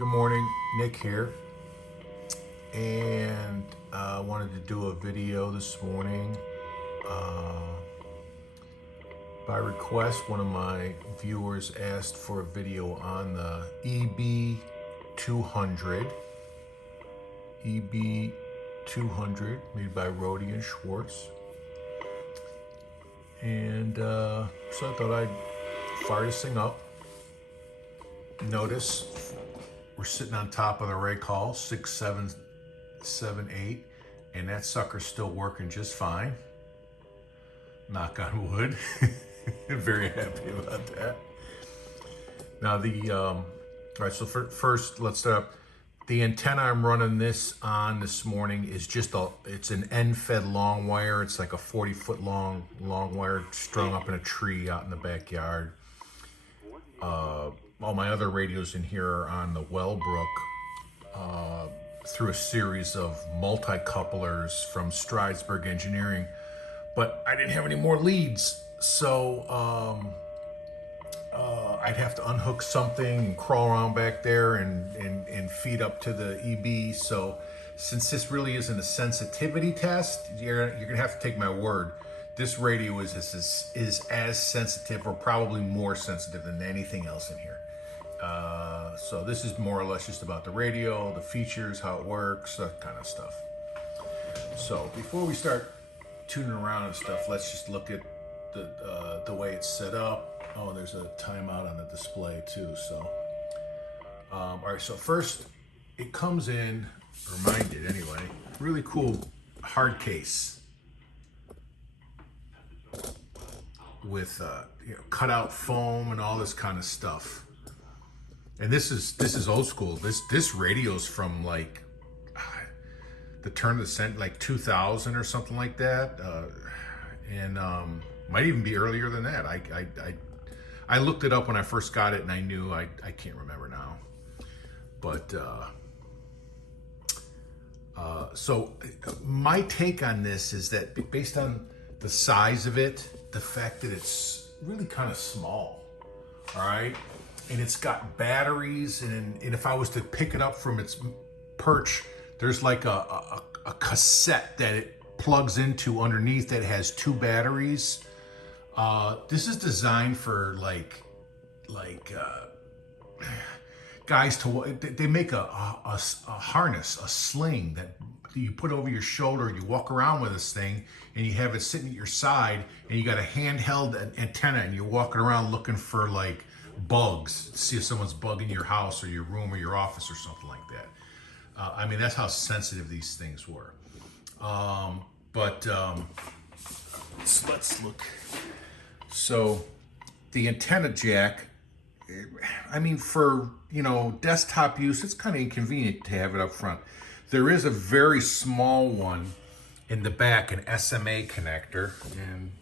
Good morning, Nick here, and I wanted to do a video this morning. By request, one of my viewers asked for a video on the EB200 made by Rohde Schwarz, and so I thought I'd fire this thing up. Notice we're sitting on top of the rake hall, 6778, and that sucker's still working just fine. Knock on wood. Very happy about that. Now all right, so first let's start up. The antenna I'm running this on this morning is it's an end-fed long wire. It's like a 40-foot long wire strung up in a tree out in the backyard. All my other radios in here are on the Wellbrook through a series of multi-couplers from Stridesburg Engineering, but I didn't have any more leads, so I'd have to unhook something and crawl around back there and feed up to the EB. So since this really isn't a sensitivity test, you're gonna have to take my word. This radio is as sensitive, or probably more sensitive, than anything else in here. So this is more or less just about the radio, the features, how it works, that kind of stuff. So before we start tuning around and stuff, let's just look at the way it's set up. Oh, there's a timeout on the display too. So, all right. So first, it comes in, or mine did anyway. Really cool hard case with cutout foam and all this kind of stuff. And this is old school. This radio's from like the turn of the century, like 2000 or something like that, and might even be earlier than that. I looked it up when I first got it, and I knew I can't remember now. But so my take on this is that based on the size of it, the fact that it's really kind of small, all right, and it's got batteries, and if I was to pick it up from its perch, there's like a cassette that it plugs into underneath that has two batteries. This is designed for like guys they make a harness, a sling that you put over your shoulder. You walk around with this thing, and you have it sitting at your side, and you got a handheld antenna, and you're walking around looking for like bugs, see if someone's bugging your house or your room or your office or something like that. I mean, that's how sensitive these things were. Let's look. So the antenna jack, I mean, for desktop use, it's kind of inconvenient to have it up front. There is a very small one in the back, an SMA connector, and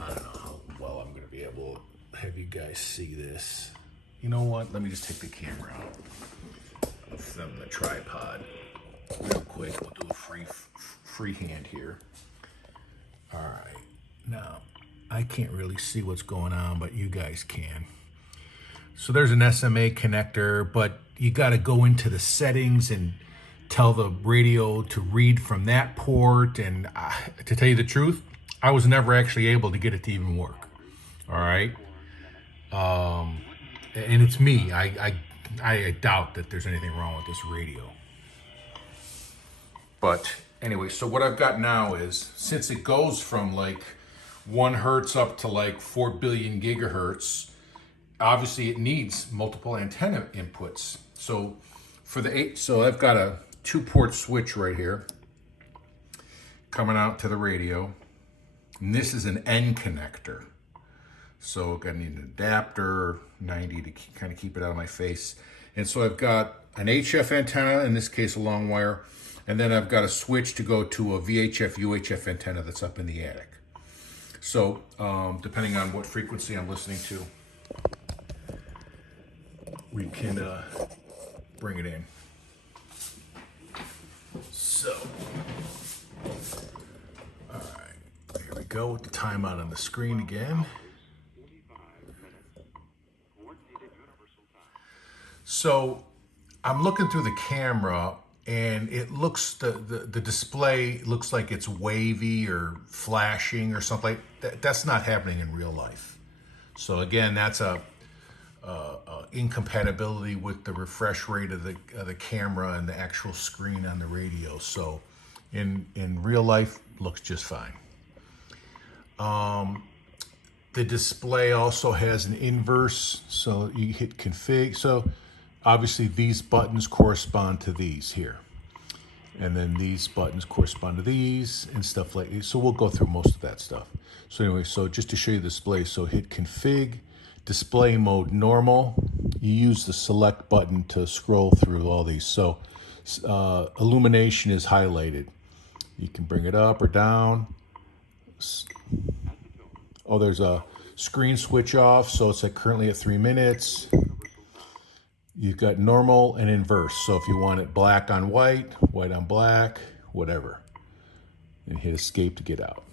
I don't know how well I'm going to be able to have you guys see this. You know what? Let me just take the camera out from the tripod real quick. We'll do a freehand here. All right. Now, I can't really see what's going on, but you guys can. So there's an SMA connector, but you got to go into the settings and tell the radio to read from that port. And to tell you the truth, I was never actually able to get it to even work. All right. And it's me. I doubt that there's anything wrong with this radio. But anyway, so what I've got now is, since it goes from like 1 hertz up to like 4 billion gigahertz, obviously it needs multiple antenna inputs. So so I've got a 2-port switch right here coming out to the radio, and this is an N connector. So I need an adapter, 90 to kind of keep it out of my face. And so I've got an HF antenna, in this case a long wire, and then I've got a switch to go to a VHF, UHF antenna that's up in the attic. So depending on what frequency I'm listening to, we can bring it in. So, all right, here we go with the timeout on the screen again. So I'm looking through the camera and it looks, the display looks like it's wavy or flashing or something like that. That's not happening in real life. So again, that's a incompatibility with the refresh rate of the camera and the actual screen on the radio. So in real life, looks just fine. The display also has an inverse, so you hit config. So obviously these buttons correspond to these here. And then these buttons correspond to these and stuff like this. So we'll go through most of that stuff. So anyway, so just to show you the display, so hit config, display mode normal. You use the select button to scroll through all these. So illumination is highlighted. You can bring it up or down. Oh, there's a screen switch off, so it's like currently at 3 minutes. You've got normal and inverse. So if you want it black on white, white on black, whatever. And hit escape to get out.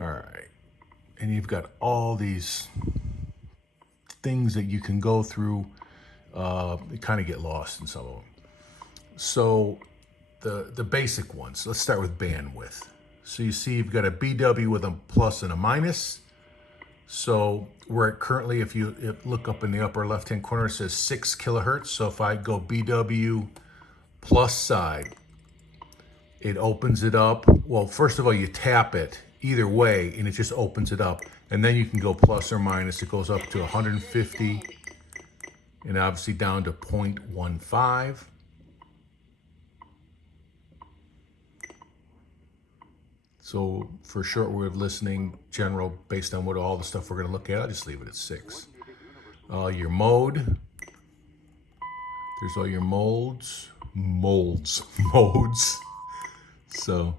All right. And you've got all these things that you can go through. You kind of get lost in some of them. So the basic ones, let's start with bandwidth. So you see you've got a BW with a plus and a minus. So we're at currently, if you look up in the upper left-hand corner, it says 6 kilohertz. So if I go BW plus side, it opens it up. Well, first of all, you tap it either way, and it just opens it up. And then you can go plus or minus. It goes up to 150, and obviously down to 0.15. So for shortwave listening, general, based on what all the stuff we're going to look at, I'll just leave it at 6. Your mode. There's all your modes. So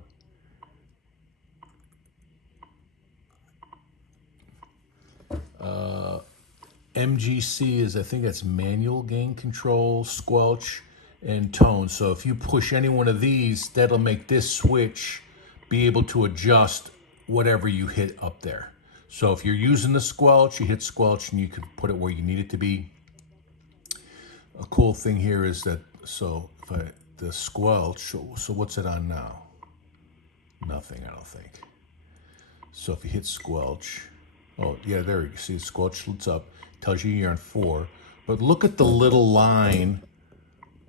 MGC is, I think that's manual gain control, squelch, and tone. So if you push any one of these, that'll make this switch be able to adjust whatever you hit up there. So if you're using the squelch, you hit squelch and you can put it where you need it to be. A cool thing here is that, so if the squelch, so what's it on now? Nothing, I don't think. So if you hit squelch, oh yeah, there you see squelch lights up, tells you you're on 4. But look at the little line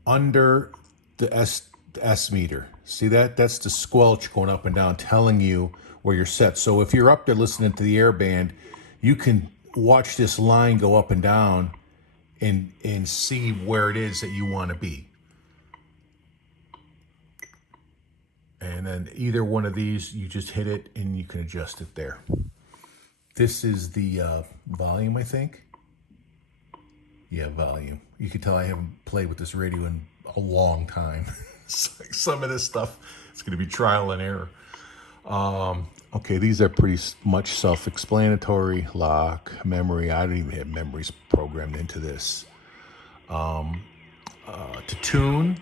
under the S meter. See that? That's the squelch going up and down, telling you where you're set. So if you're up there listening to the air band, you can watch this line go up and down and see where it is that you want to be. And then either one of these, you just hit it and you can adjust it there. This is the volume, I think. Yeah, volume. You can tell I haven't played with this radio in a long time. Some of this stuff is going to be trial and error. Okay, these are pretty much self-explanatory. Lock, memory. I don't even have memories programmed into this. To tune,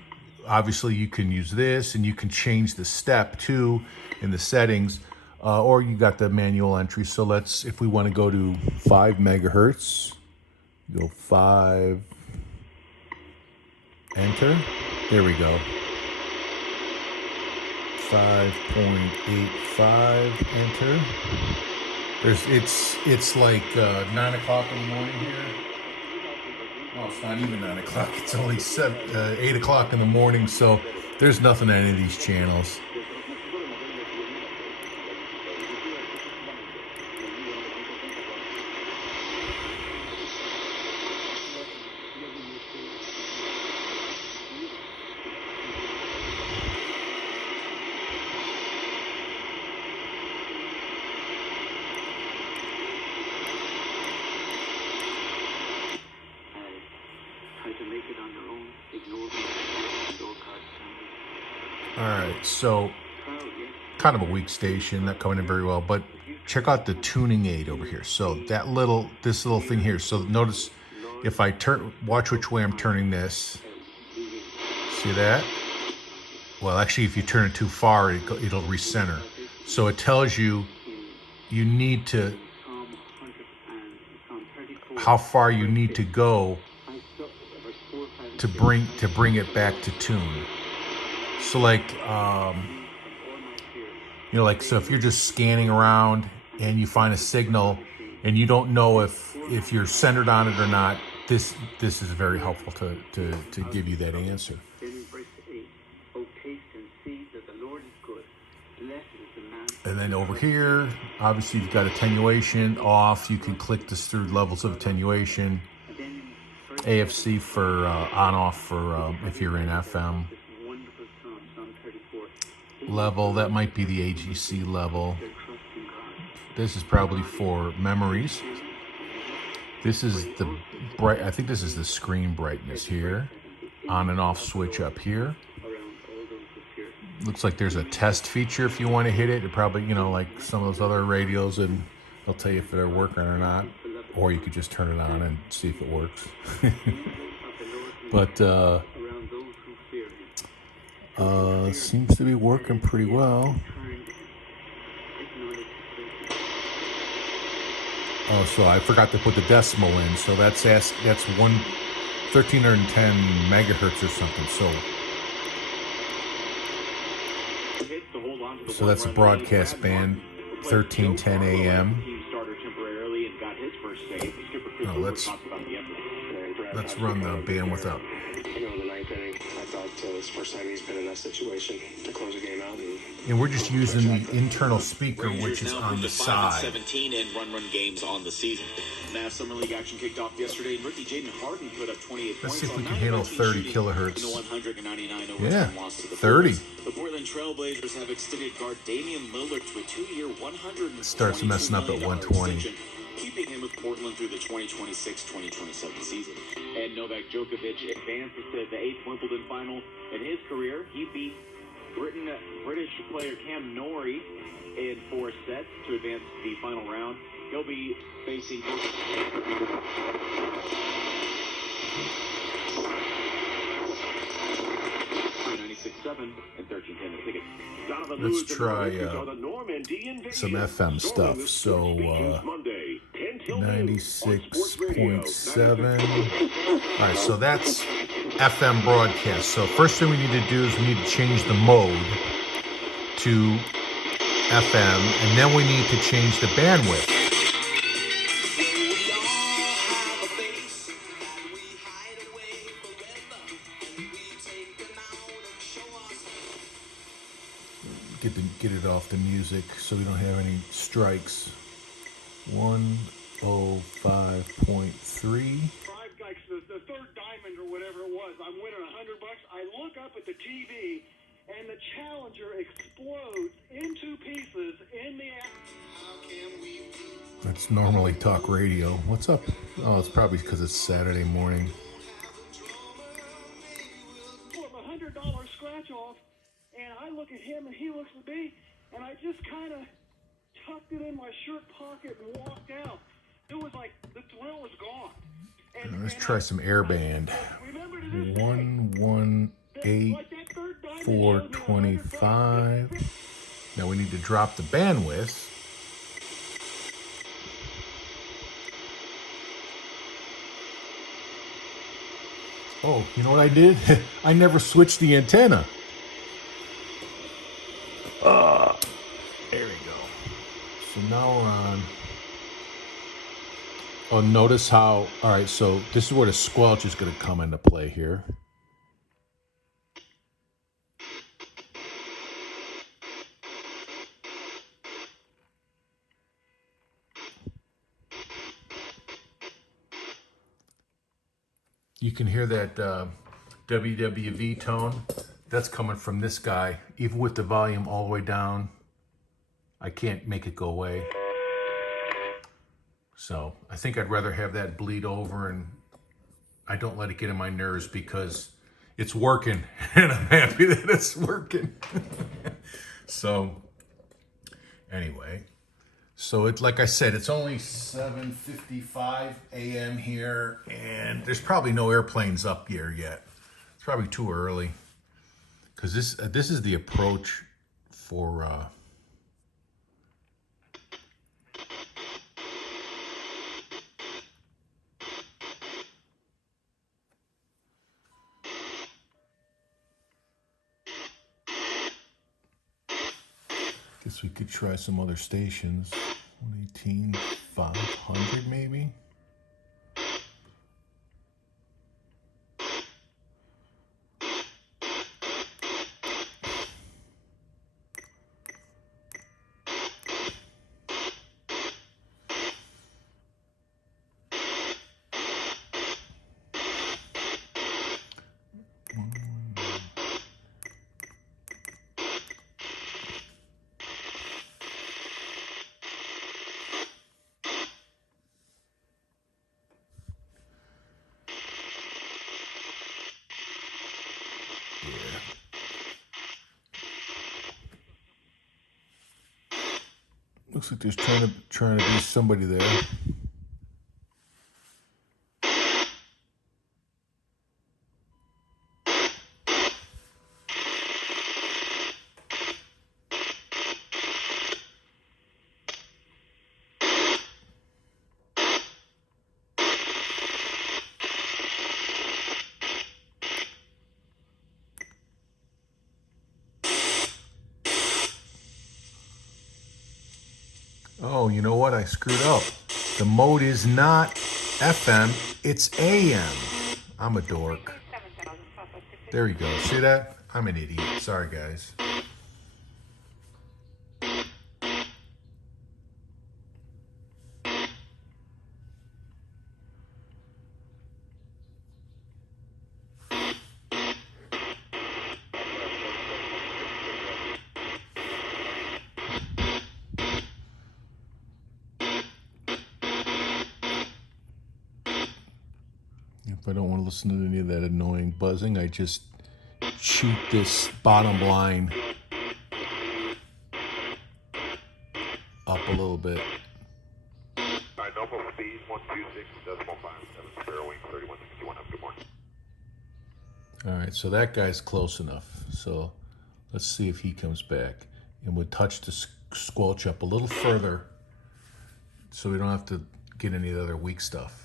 obviously you can use this, and you can change the step too in the settings, or you got the manual entry. So let's, if we want to go to 5 megahertz, go 5, enter. There we go. 5.85, enter. It's like 9 o'clock in the morning here. No, it's not even 9 o'clock. It's only 8 o'clock in the morning, so there's nothing on any of these channels. All right, so kind of a weak station, not coming in very well, but check out the tuning aid over here. So this little thing here. So notice if I watch which way I'm turning this. See that? Well, actually, if you turn it too far, it'll recenter. So it tells you need to, how far you need to go to bring it back to tune. So like like, so if you're just scanning around and you find a signal and you don't know if you're centered on it or not, this is very helpful to give you that answer. And then over here, obviously you've got attenuation off. You can click this through levels of attenuation. AFC for on off for if you're in FM. Level, that might be the AGC level. This is probably for memories. This is the bright, I think this is the screen brightness here. On and off switch up here. Looks like there's a test feature if you want to hit it. It probably, like some of those other radios, and they'll tell you if they're working or not. Or you could just turn it on and see if it works. But seems to be working pretty well. Oh, so I forgot to put the decimal in. So that's 1310 megahertz or something. So that's a broadcast band, 1310 AM. No, let's run the bandwidth up. I thought it's the first time he's been in that situation to close a game out. And we're just using the internal speaker, which is on the side. 17 and run games on the season. Mavs Summer League action kicked off yesterday, and rookie Jaden Harden put up 28 Let's points. see if we can handle 30 kilohertz. In the 199 Yeah, loss to the 30. The Portland Trailblazers have extended guard Damian Lillard to a 2-year, $122 Starts messing up at 120. extension, keeping him with Portland through the 2026-2027 season. And Novak Djokovic advances to the 8th Wimbledon final in his career. He beat British player Cam Norrie in 4 sets to advance to the final round. He'll be facing 96.7 and 1310 tickets. Let's try some FM stuff. So 96.7. All right, so that's FM broadcast. So first thing we need to do is we need to change the mode to FM, and then we need to change the bandwidth. Get it off the music so we don't have any strikes. 105.3. The third diamond or whatever it was. I'm winning $100. I look up at the TV and the Challenger explodes into pieces in the air. That's normally talk radio. What's up? Oh, it's probably because it's Saturday morning. $100 scratch off, and I look at him and he looks at me, and I just kind of tucked it in my shirt pocket and walked out. It was like the thrill was gone. Let's try some airband. 118.425. Now we need to drop the bandwidth. Oh, you know what I did? I never switched the antenna. There we go. So now we're on. Oh, notice how, all right, so this is where the squelch is going to come into play here. You can hear that WWV tone. That's coming from this guy. Even with the volume all the way down, I can't make it go away. So I think I'd rather have that bleed over, and I don't let it get in my nerves because it's working and I'm happy that it's working. So anyway, so it's like I said, it's only 7:55 a.m. here, and there's probably no airplanes up here yet. It's probably too early because this is the approach for Guess we could try some other stations. 118, 500 maybe? Looks like there's trying to be somebody there. Oh, you know what? I screwed up. The mode is not FM, it's AM. I'm a dork. There you go. See that? I'm an idiot. Sorry, guys. If I don't want to listen to any of that annoying buzzing, I just shoot this bottom line up a little bit. Alright, normal speed 126.57, sparrow wing 3161 up. Good morning. All right, so that guy's close enough. So let's see if he comes back. And we'll touch the squelch up a little further so we don't have to get any of the other weak stuff.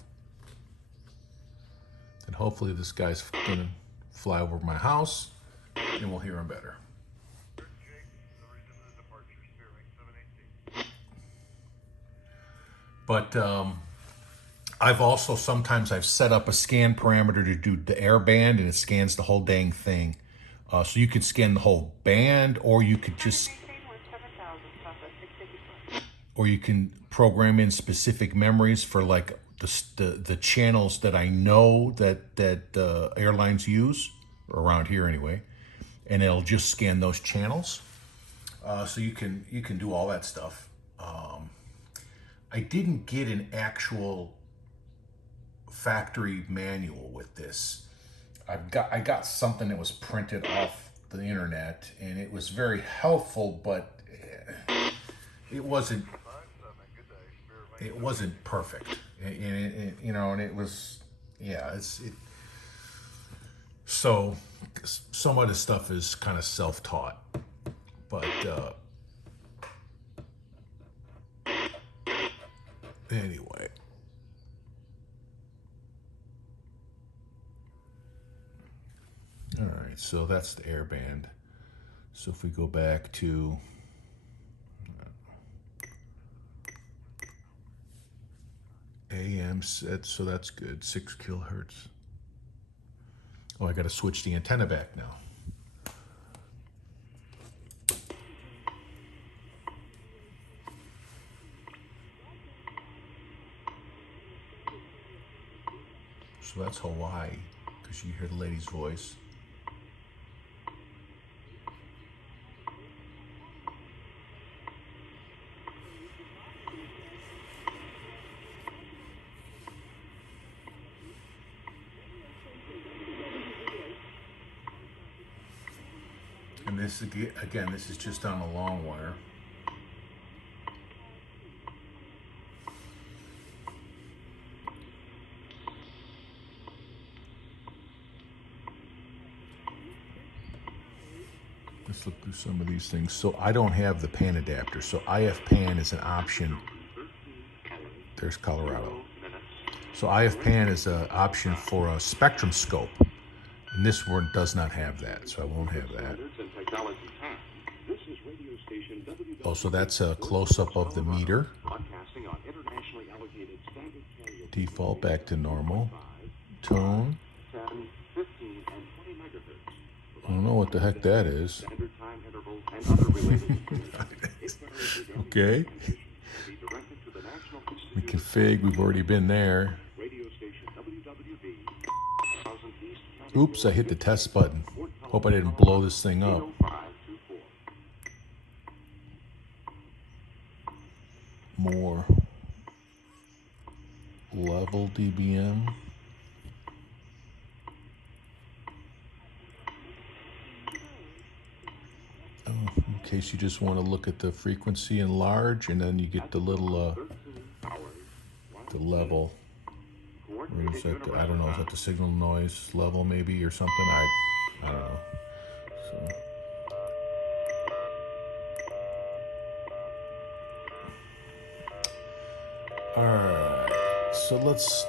And hopefully this guy's gonna fly over my house and we'll hear him better. But I've also sometimes set up a scan parameter to do the air band, and it scans the whole dang thing. So you could scan the whole band, or you could just, or you can program in specific memories for like the channels that I know that airlines use around here anyway, and it'll just scan those channels. So you can do all that stuff. I didn't get an actual factory manual with this. I got something that was printed off the internet, and it was very helpful, but it wasn't perfect. And it was, yeah, so some of the stuff is kind of self-taught, but anyway. All right, so that's the air band. So if we go back to AM set, so that's good, 6 kilohertz. Oh, I got to switch the antenna back now. So that's Hawaii, because you hear the lady's voice. And this, again, this is just on a long wire. Let's look through some of these things. So I don't have the pan adapter. So IF pan is an option. There's Colorado. So IF pan is an option for a spectrum scope. And this one does not have that, so I won't have that. Oh, so that's a close-up of the meter. Broadcasting on internationally allocated standard carrier Default back to normal. Tone. 10, 15, and 20 megahertz. I don't know what the heck that is. Standard time intervals and other related information. Okay. We config, we've already been there. Radio station WWV. Oops, I hit the test button. Hope I didn't blow this thing up. More. Level dBm. Oh, in case you just want to look at the frequency in large, and then you get the little, the level. Or is that the, I don't know, is that the signal noise level maybe or something? I don't know. So. Alright, so let's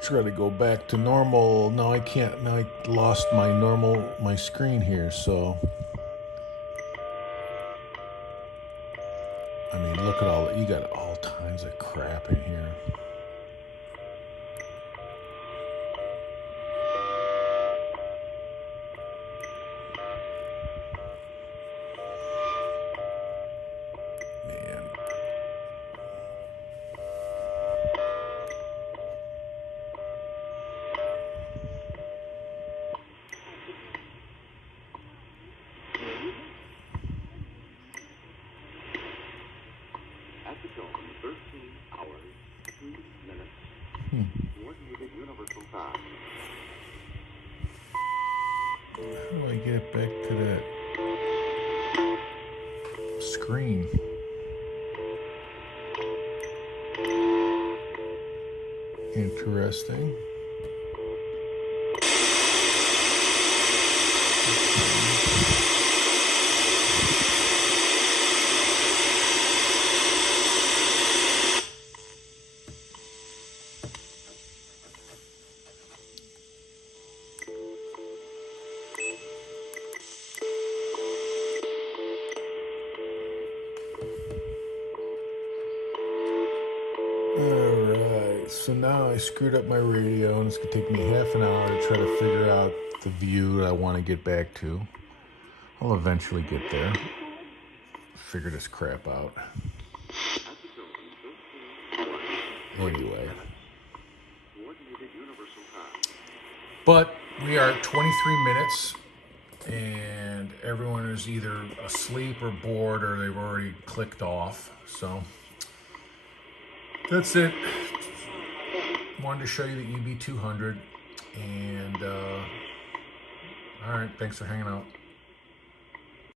try to go back to normal. No, I can't. Now I lost my screen here, so. I mean, look at all, you got all kinds of crap in here. Man. At the tone, 13 hours, 2 minutes. Coordinated universal time. How do I get back to that screen? Interesting. Alright, so now I screwed up my radio, and it's going to take me half an hour to try to figure out the view that I want to get back to. I'll eventually get there. Figure this crap out. Anyway. But we are at 23 minutes, and everyone is either asleep or bored, or they've already clicked off, so... That's it. Wanted to show you the EB200, and all right, thanks for hanging out.